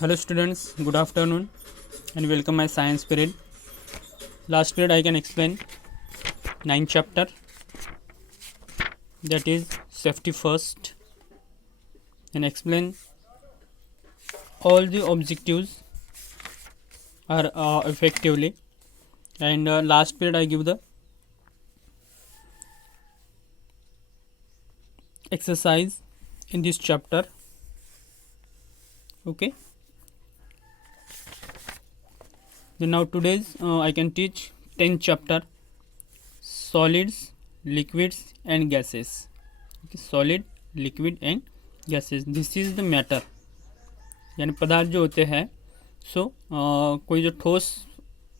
Hello students, good afternoon and welcome my science period. Last period I can explain 9th chapter, that is safety first, and explain all the objectives are effectively, and last period I give the exercise in this chapter. Okay, then now today's I can teach 10th chapter, solids, liquids and gases. Okay, solid, liquid and gases. This is the matter, यानी पदार्थ जो होते हैं कोई जो ठोस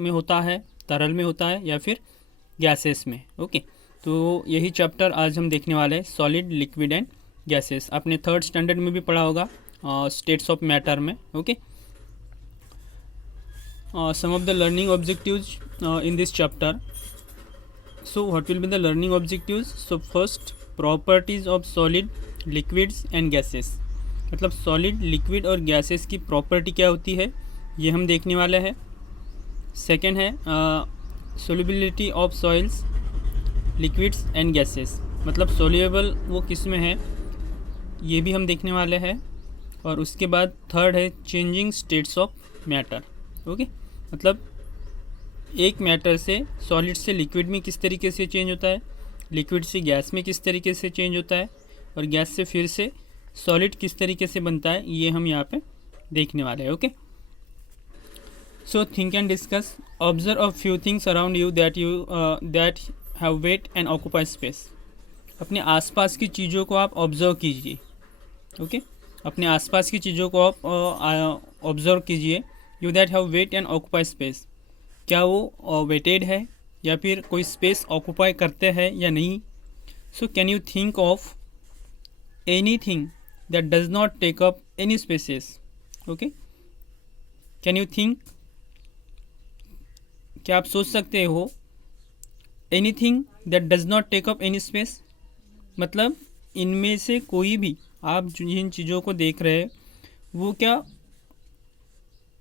में होता है, तरल में होता है या फिर गैसेस में. ओके, तो यही चैप्टर आज हम देखने वाले हैं, सॉलिड, लिक्विड एंड गैसेस. आपने थर्ड स्टैंडर्ड में भी पढ़ा होगा स्टेट्स ऑफ मैटर में. Okay, some of the learning objectives in this chapter. So what will be the learning objectives? So first, properties of solid, liquids and gases. मतलब solid, liquid और gases की property क्या होती है ये हम देखने वाले हैं. सेकेंड है solubility of soils, liquids and gases. मतलब सोल्यूबल वो किस में है ये भी हम देखने वाले हैं. और उसके बाद थर्ड है changing states of matter. Okay, मतलब एक मैटर से, सॉलिड से लिक्विड में किस तरीके से चेंज होता है, लिक्विड से गैस में किस तरीके से चेंज होता है, और गैस से फिर से सॉलिड किस तरीके से बनता है, ये हम यहाँ पे देखने वाले हैं. Okay, so think and discuss. Observe a few things around you that have weight and occupy space. अपने आसपास की चीज़ों को आप ऑब्जर्व कीजिए. ओके, अपने आसपास की चीज़ों को आप ऑब्जर्व कीजिए. You that have weight and occupy space, क्या वो वेटेड है या फिर कोई स्पेस ऑक्यूपाई करते हैं या नहीं. So can you think of anything that does not take up any spaces. Okay, can you think, क्या आप सोच सकते हो anything that does not take up any space. मतलब इनमें से कोई भी, आप जिन चीज़ों को देख रहे हैं वो क्या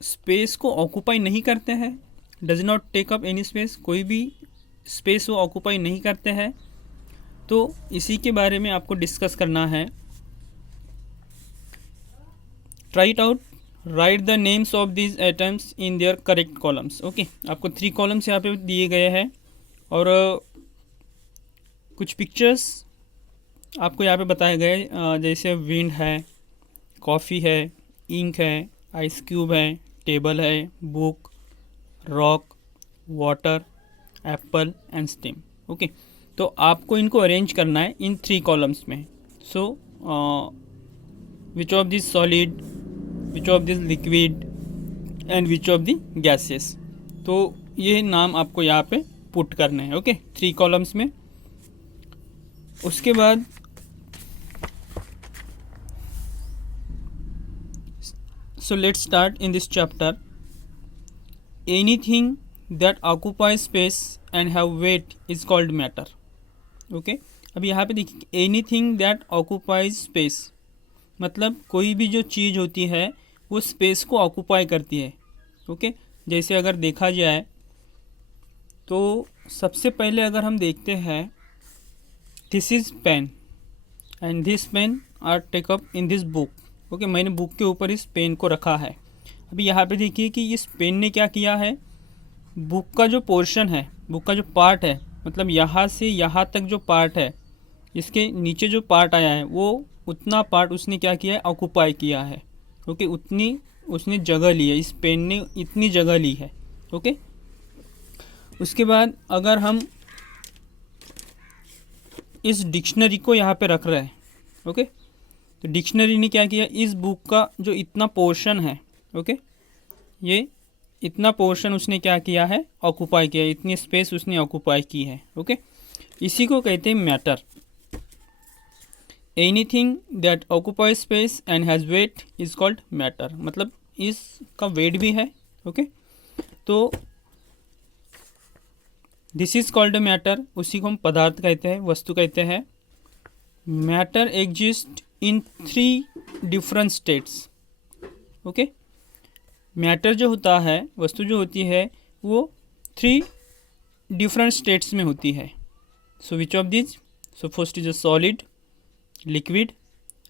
स्पेस को ऑक्यूपाई नहीं करते हैं. Does not take up any space, कोई भी स्पेस वो ऑक्यूपाई नहीं करते हैं. तो इसी के बारे में आपको डिस्कस करना है. Try it out. Right the names of these atoms in their correct columns. Okay, आपको 3 कॉलम्स यहाँ पे दिए गए हैं और कुछ पिक्चर्स आपको यहाँ पे बताए गए, जैसे विंड है, कॉफ़ी है, इंक है, आइस क्यूब है, टेबल है, book, rock, water, Apple and steam. Okay, तो आपको इनको अरेंज करना है इन 3 कॉलम्स में. So which of this solid, which of this liquid and which of the gases. तो ये नाम आपको यहाँ पे पुट करने हैं. ओके, 3 कॉलम्स में. उसके बाद so let's start in this chapter. Anything that occupies space and have weight is called matter. Okay, अब यहाँ पे देखिए anything that occupies space, मतलब कोई भी जो चीज़ होती है वो स्पेस को ऑक्यूपाई करती है. ओके, जैसे अगर देखा जाए तो सबसे पहले अगर हम देखते हैं, this is pen and this pen are take up in this book. Okay, मैंने बुक के ऊपर इस पेन को रखा है. अभी यहाँ पे देखिए कि इस पेन ने क्या किया है, बुक का जो पोर्शन है, बुक का जो पार्ट है, मतलब यहाँ से यहाँ तक जो पार्ट है, इसके नीचे जो पार्ट आया है वो उतना पार्ट उसने क्या किया है, ऑक्यूपाई किया है. ओके, उतनी उसने जगह ली है, इस पेन ने इतनी जगह ली है. ओके, उसके बाद अगर हम इस डिक्शनरी को यहाँ पे रख रहे हैं, ओके, तो डिक्शनरी ने क्या किया, इस बुक का जो इतना पोर्शन है, ओके, ये इतना पोर्शन उसने क्या किया है, ऑक्यूपाई किया, इतनी स्पेस उसने ऑक्यूपाई की है. ओके, इसी को कहते हैं matter. Anything that occupy space and has wait is called matter. मतलब इसका वेट भी है. ओके, तो दिस इज कॉल्ड मैटर. उसी को हम पदार्थ कहते हैं, वस्तु कहते हैं. Matter exist in 3 different states. Okay, matter जो होता है, वस्तु जो होती है, वो 3 डिफरेंट स्टेट्स में होती है. So which of this? So first is a solid, liquid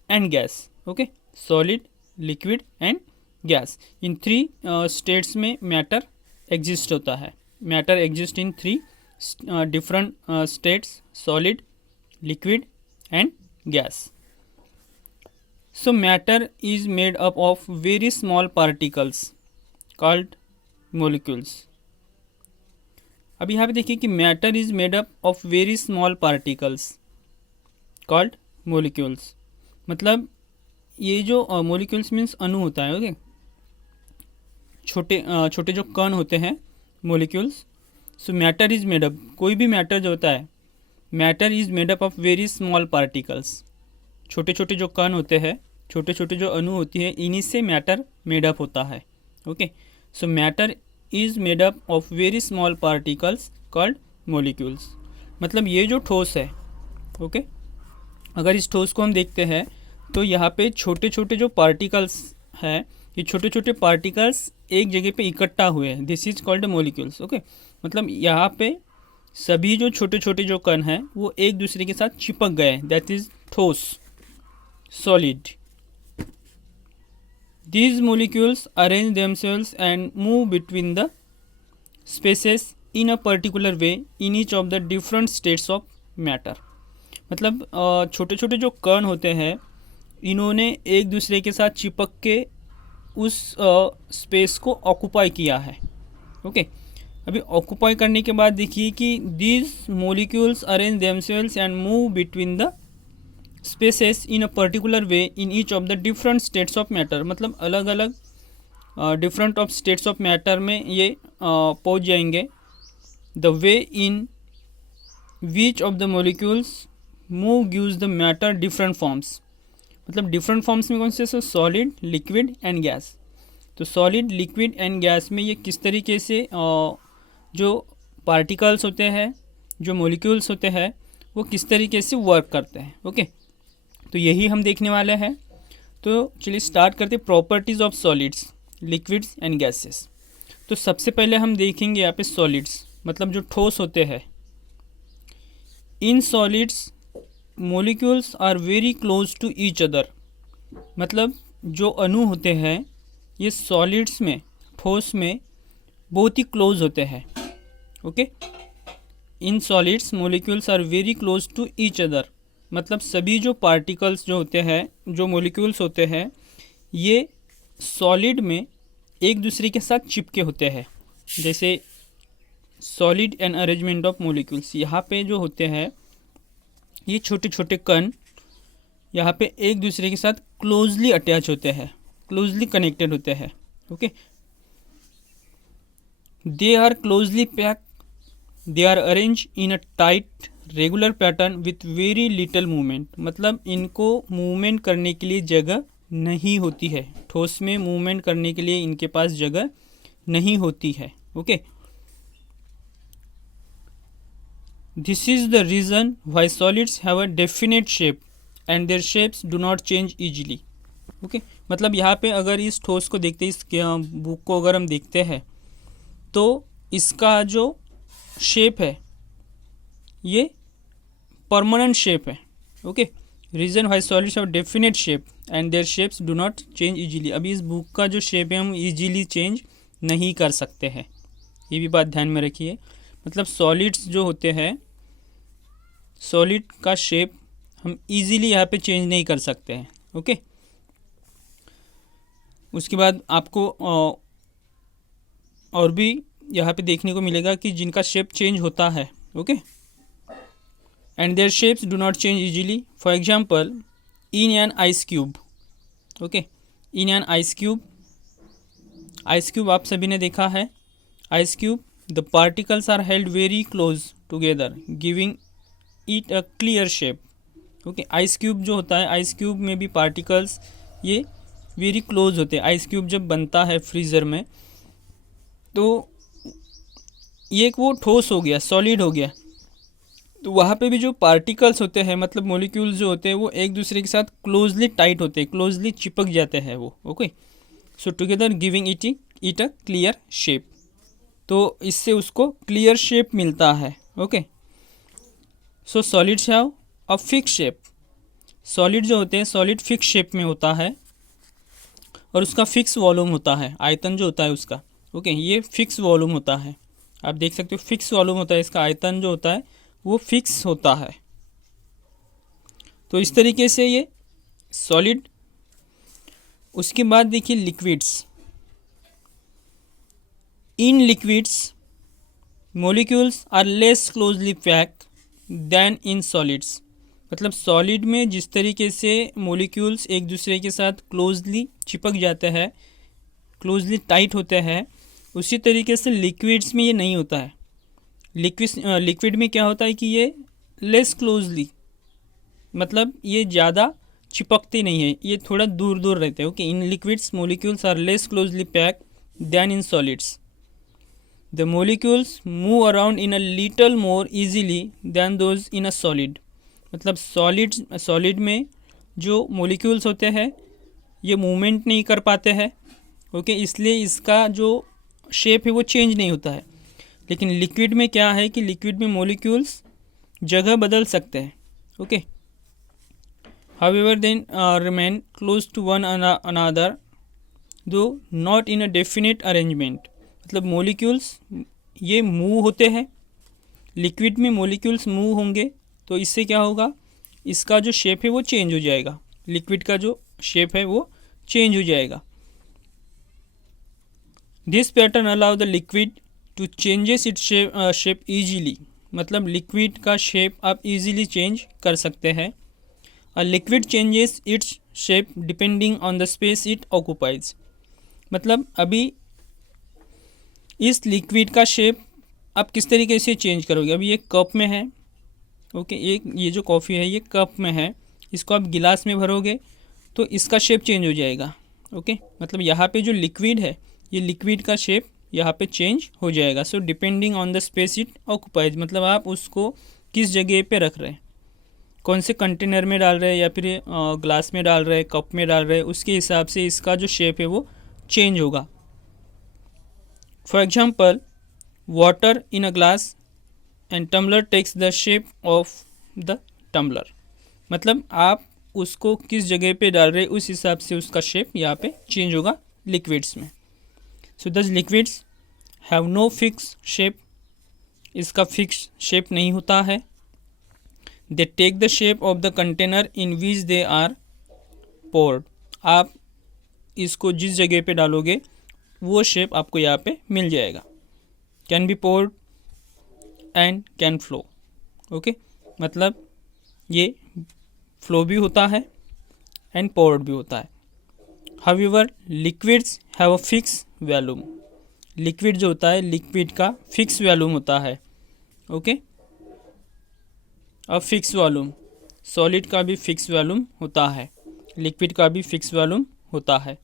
and gas. Okay, solid, liquid and gas, इन 3 स्टेट्स में मैटर एग्जिस्ट होता है. Matter exist in 3 different states: solid, liquid and gas. So matter is made up of very small particles called molecules. अब यहाँ पे देखिए कि matter is made up of very small particles called molecules. मतलब ये जो मोलिक्यूल्स मीन्स अणु होता है. ओके, छोटे छोटे जो कण होते हैं, molecules. So matter is made up, कोई भी मैटर जो होता है, matter is made up of very small particles. छोटे छोटे जो कण होते हैं, छोटे छोटे जो अणु होती है, इन्हीं से मैटर मेड अप होता है. Okay, so matter is made up of very small particles called molecules. मतलब ये जो ठोस है, ओके, अगर इस ठोस को हम देखते हैं तो यहाँ पे छोटे छोटे जो पार्टिकल्स हैं, ये छोटे छोटे पार्टिकल्स एक जगह पे इकट्ठा हुए हैं. This is called molecules. Okay, मतलब यहाँ पे सभी जो छोटे छोटे जो कण हैं वो एक दूसरे के साथ चिपक गए हैं. दैट इज ठोस, solid. These molecules arrange themselves and move between the spaces in a particular way in each of the different states of matter. मतलब छोटे छोटे जो कण होते हैं, इन्होंने एक दूसरे के साथ चिपक के उस स्पेस को ऑक्यूपाई किया है. ओके, अभी ऑक्यूपाई करने के बाद देखिए कि these molecules arrange themselves and move between the spaces in a particular way in each of the different states of matter. मतलब अलग अलग different of states of matter में ये पहुंच जाएंगे. The way in which of the molecules move gives the matter different forms. मतलब different forms में कौन से? Solid, liquid and gas. तो सॉलिड, लिक्विड एंड गैस में ये किस तरीके से जो पार्टिकल्स होते हैं, जो मॉलिक्यूल्स होते हैं, वो किस तरीके से वर्क करते हैं. ओके, तो यही हम देखने वाले हैं. तो चलिए स्टार्ट करते हैं properties of solids, liquids and gases. तो सबसे पहले हम देखेंगे यहाँ पे सॉलिड्स, मतलब जो ठोस होते हैं. In solids molecules are very close to each other. मतलब जो अणु होते हैं ये सॉलिड्स में, ठोस में बहुत ही क्लोज होते हैं. Okay, in solids molecules are very close to each other. मतलब सभी जो पार्टिकल्स जो होते हैं, जो मोलिक्यूल्स होते हैं, ये सॉलिड में एक दूसरे के साथ चिपके होते हैं. जैसे solid and arrangement of molecules, यहाँ पे जो होते हैं ये छोटे छोटे कण यहाँ पे एक दूसरे के साथ क्लोजली अटैच होते हैं, क्लोजली कनेक्टेड होते हैं. Okay, they are closely pack, they are arrange in a tight regular pattern with very little movement. मतलब इनको मूवमेंट करने के लिए जगह नहीं होती है. ठोस में मूवमेंट करने के लिए इनके पास जगह नहीं होती है. Okay, this is the reason why solids have a definite shape and their shapes do not change easily. Okay, मतलब यहाँ पे अगर इस ठोस को देखते हैं, इस बुक को अगर हम देखते हैं, तो इसका जो शेप है ये परमानेंट शेप है. Okay, reason why solids have definite shape and their shapes do not change easily. अभी इस बुक का जो शेप है हम ईजिली चेंज नहीं कर सकते हैं, ये भी बात ध्यान में रखिए. मतलब सॉलिड्स जो होते हैं, सॉलिड का शेप हम इजीली यहाँ पे चेंज नहीं कर सकते हैं. ओके, उसके बाद आपको और भी यहाँ पे देखने को मिलेगा कि जिनका शेप चेंज होता है. Okay, and their shapes do not change easily. For example in an ice cube. Okay, in an ice cube, ice cube आप सभी ने देखा है. Ice cube, the particles are held very close together giving it a clear shape. Okay, ice cube जो होता है, ice cube में भी पार्टिकल्स ये वेरी क्लोज होते हैं. आइस क्यूब जब बनता है फ्रीज़र में तो ये एक वो ठोस हो गया, सॉलिड हो गया. तो वहाँ पे भी जो पार्टिकल्स होते हैं, मतलब मॉलिक्यूल्स जो होते हैं, वो एक दूसरे के साथ क्लोजली टाइट होते हैं, क्लोजली चिपक जाते हैं वो. Okay, so together giving it a clear shape. तो इससे उसको क्लियर शेप मिलता है। Okay, so solids have a fix shape. Solid जो होते हैं सॉलिड फिक्स शेप में होता है और उसका फिक्स वॉल्यूम होता है, आयतन जो होता है उसका। ओके, ये फिक्स वॉल्यूम होता है, आप देख सकते हो फिक्स वॉल्यूम होता है, इसका आयतन जो होता है वो फिक्स होता है। तो इस तरीके से ये सॉलिड। उसके बाद देखिए liquids. In liquids molecules are less closely packed than in solids. मतलब सॉलिड में जिस तरीके से मोलिक्यूल्स एक दूसरे के साथ क्लोजली चिपक जाते हैं, क्लोजली टाइट होते हैं, उसी तरीके से लिक्विड्स में ये नहीं होता है। लिक्विड में क्या होता है कि ये लेस क्लोजली, मतलब ये ज़्यादा चिपकते नहीं है, ये थोड़ा दूर दूर रहते हैं। Okay, in liquids molecules are less closely packed than in solids. The molecules move around in a little more easily than those in a solid. मतलब सॉलिड में जो मोलिक्यूल्स होते हैं ये मूवमेंट नहीं कर पाते हैं। ओके, इसलिए इसका जो शेप है वो चेंज नहीं होता है। लेकिन लिक्विड में क्या है कि लिक्विड में मोलिक्यूल्स जगह बदल सकते हैं। Okay, however then remain close to one another though not in a definite arrangement. मतलब मोलिक्यूल्स ये मूव होते हैं, लिक्विड में मोलिक्यूल्स मूव होंगे तो इससे क्या होगा, इसका जो शेप है वो चेंज हो जाएगा, लिक्विड का जो शेप है वो चेंज हो जाएगा। This pattern allow the liquid to changes its shape easily. मतलब लिक्विड का शेप आप इजीली चेंज कर सकते हैं। A liquid changes its shape depending on the space it occupies. मतलब अभी इस लिक्विड का शेप आप किस तरीके से चेंज करोगे। अभी ये कप में है, ओके, ये जो कॉफ़ी है ये कप में है, इसको आप गिलास में भरोगे तो इसका शेप चेंज हो जाएगा। ओके, मतलब यहाँ पे जो लिक्विड है ये लिक्विड का शेप यहाँ पे चेंज हो जाएगा। So depending on the space it occupies, मतलब आप उसको किस जगह पे रख रहे हैं, कौन से कंटेनर में डाल रहे हैं या फिर ग्लास में डाल रहे हैं, कप में डाल रहे हैं, उसके हिसाब से इसका जो शेप है वो चेंज होगा। For example water in a glass and tumbler takes the shape of the tumbler. मतलब आप उसको किस जगह पे डाल रहे उस हिसाब से उसका शेप यहाँ पे चेंज होगा लिक्विड्स में। So thus liquids have no fix shape, इसका फिक्स शेप नहीं होता है। They take the shape of the container in which they are poured. आप इसको जिस जगह पे डालोगे वो शेप आपको यहाँ पे मिल जाएगा। Can be poured and can flow. Okay, मतलब ये फ्लो भी होता है एंड पोर्ड भी होता है। However liquids have a fix volume. Liquid जो होता है लिक्विड का फिक्स वॉल्यूम होता है। ओके, अब फिक्स वॉल्यूम, सॉलिड का भी फिक्स वॉल्यूम होता है, लिक्विड का भी फिक्स वॉल्यूम होता है।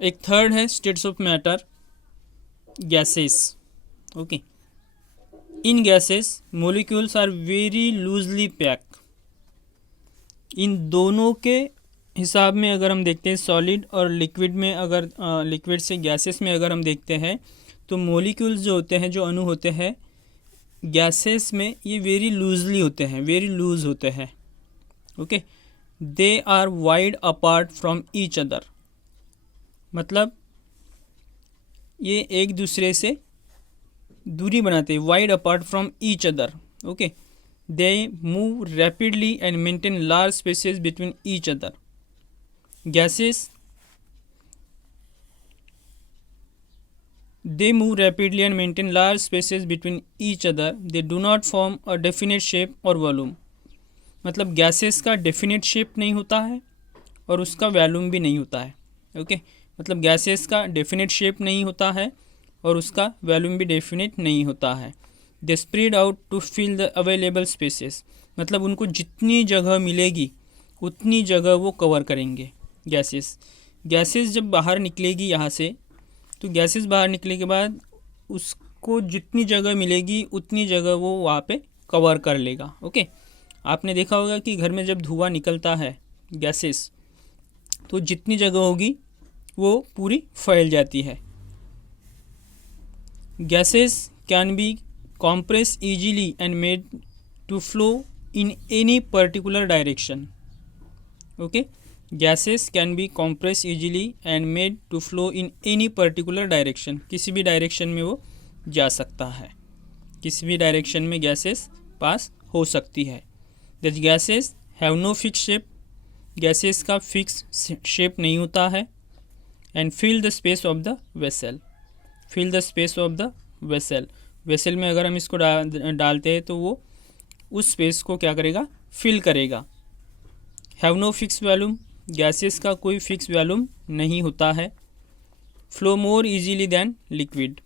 एक थर्ड है states of matter, gases. Okay, in gases molecules are very loosely pack. इन दोनों के हिसाब में अगर हम देखते हैं सॉलिड और लिक्विड में, अगर लिक्विड से गैसेस में अगर हम देखते हैं तो मोलिक्यूल्स जो होते हैं, जो अणु होते हैं गैसेस में, ये वेरी लूजली होते हैं, वेरी लूज होते हैं। Okay, they are wide apart from each other. मतलब ये एक दूसरे से दूरी बनाते हैं, wide apart from each other. Okay, they move rapidly and maintain large spaces between each other. Gases they move rapidly and maintain large spaces between each other. They do not form a definite shape or volume. मतलब gases का definite shape नहीं होता है और उसका volume भी नहीं होता है। ओके, मतलब गैसेस का डेफिनेट शेप नहीं होता है और उसका वॉल्यूम भी डेफिनेट नहीं होता है। They spread out to fill the available spaces. मतलब उनको जितनी जगह मिलेगी उतनी जगह वो कवर करेंगे। गैसेस जब बाहर निकलेगी यहाँ से, तो गैसेस बाहर निकलने के बाद उसको जितनी जगह मिलेगी उतनी जगह वो वहाँ पे कवर कर लेगा। ओके, आपने देखा होगा कि घर में जब धुआं निकलता है गैसेस, तो जितनी जगह होगी वो पूरी फैल जाती है। Gases can be compressed easily and made to flow in any particular direction. Okay, gases can be compressed easily and made to flow in any particular direction. किसी भी डायरेक्शन में वो जा सकता है, किसी भी डायरेक्शन में गैसेस पास हो सकती है। The gases have no fix shape, gases का फिक्स शेप नहीं होता है। And fill the space of the vessel, fill the space of the vessel, vessel में अगर हम इसको डालते हैं तो वो उस स्पेस को क्या करेगा, फिल करेगा। Have no fix volume, gases का कोई फिक्स वॉल्यूम नहीं होता है। Flow more easily than liquid,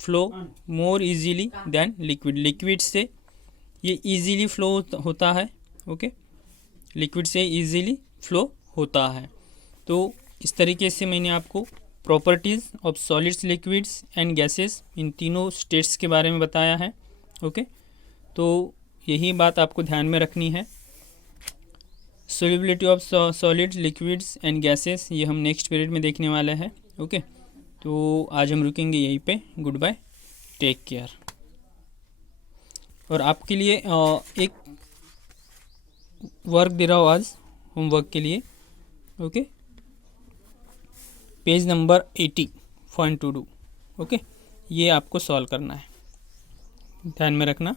flow more easily than liquid, liquid से ये इजीली फ्लो होता है। ओके, लिक्विड से इजीली फ्लो होता है। तो इस तरीके से मैंने आपको properties of solids, liquids and gases, इन तीनों स्टेट्स के बारे में बताया है। ओके, तो यही बात आपको ध्यान में रखनी है। Solubility of solids, liquids and gases ये हम नेक्स्ट पीरियड में देखने वाले हैं। ओके, तो आज हम रुकेंगे यहीं पे। Good bye, take care. और आपके लिए एक वर्क दे रहा हूँ आज होमवर्क के लिए। Okay, page number 80 point two do. Okay, ये आपको सॉल्व करना है, ध्यान में रखना।